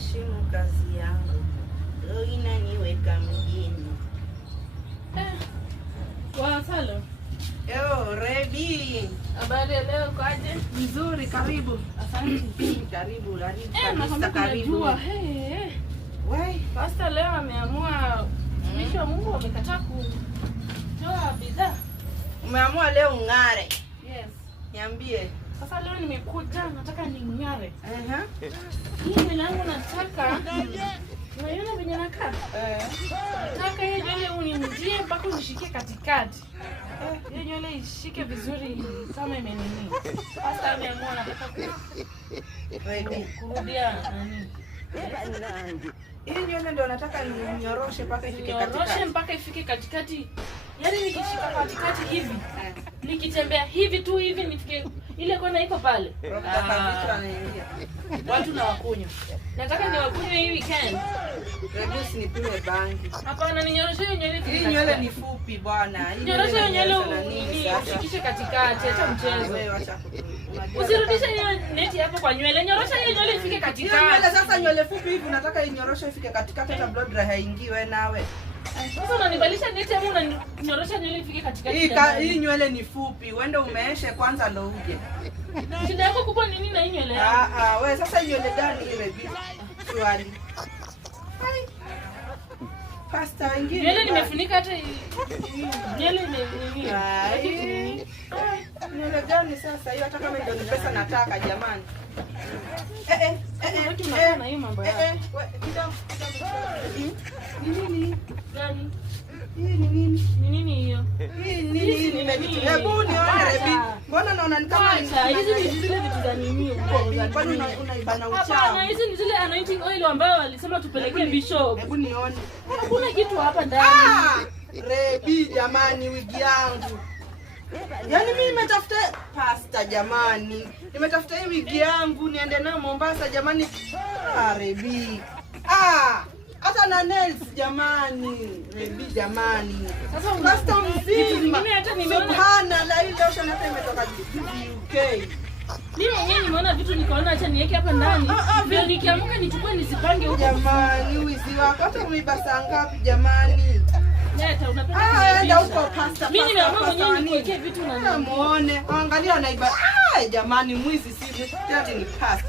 niheshimu kazi yangu. Leo inaniweka mjini. Salo. Yo, Rebi. Habari leo kwaje? Vizuri, karibu. Asante. Karibu. Karibu. Wai, Pastor leo ameamua mtumishi wa Mungu amekataa kutoa bidhaa. Umeamua leo ng'are. Yes. Niambie. Sasa leo nimekuja nataka ning'are. Hii milango nataka. Unaiona venye nakaa? Nataka hiyo nywele unimjie mpaka unishikie katikati. Hiyo nywele ishike vizuri kama imenini. Sasa ameamua nataka kurudia nani? Hii nywele ndio nataka ninyoroshe mpaka ifike katikati. Ninyoroshe mpaka ifike katikati. Yaani nikishika katikati hivi. Nikitembea hivi tu hivi nifike ile kona iko pale. Watu na wakunywa. Nataka ni wakunywe hii weekend. Reduce nipime bangi. Hapana, ninyoroshe hiyo nywele. Hii nywele ni fupi bwana. Ninyoroshe hiyo nywele ushikishe katikati, acha mchezo. Wewe acha kutu. Usirudishe hiyo neti hapo kwa nywele. Nyorosha hiyo nywele ifike katikati. Hiyo nywele sasa nywele fupi hivi nataka inyoroshe ifike katikati hata blood dry haingii wewe nawe. Sasa unanibalisha neti ama unanyorosha nywele ifike katikati? Hii nywele ni fupi. Uende umeeshe kwanza ndo uje. Shida yako kubwa ni nini na hii nywele? Wewe sasa nywele gani ile bibi? Swali. Pasta wengine. Nywele nimefunika hata nywele ni nywele gani sasa hiyo hata kama ndio ni pesa nataka jamani. Na hiyo mambo yako. Nini? Gani? Hii ni nini? Ni nini hiyo? Hii nini nimejitu. Hebu nione Rebi. Mbona naona ni kama hizi ni zile vitu za nini huko za kwani unaibana uchawi? Hapana, hizi ni zile anointing oil ambayo walisema tupelekee bishop. Hebu nione. Hakuna kitu hapa ndani. Rebi jamani, wigi yangu. Yaani mimi nimetafuta pasta jamani. Nimetafuta hii wigi yangu niende nayo Mombasa jamani. Rebi. Hata na nails jamani. Rebi jamani. Sasa pasta mzima. Mimi hata nimeona subhanallah ile lotion hata imetoka UK. Mimi mwenyewe nimeona vitu nikaona acha niweke hapa ndani. Ndio nikiamka nichukue nisipange huko. Jamani, wizi wako hata umeiba saa ngapi jamani? Leta unapenda enda huko pasta. Mimi nimeamua mwenyewe nikuwekee vitu na nini. Muone, angalia anaiba. Jamani mwizi si ati ni pasta.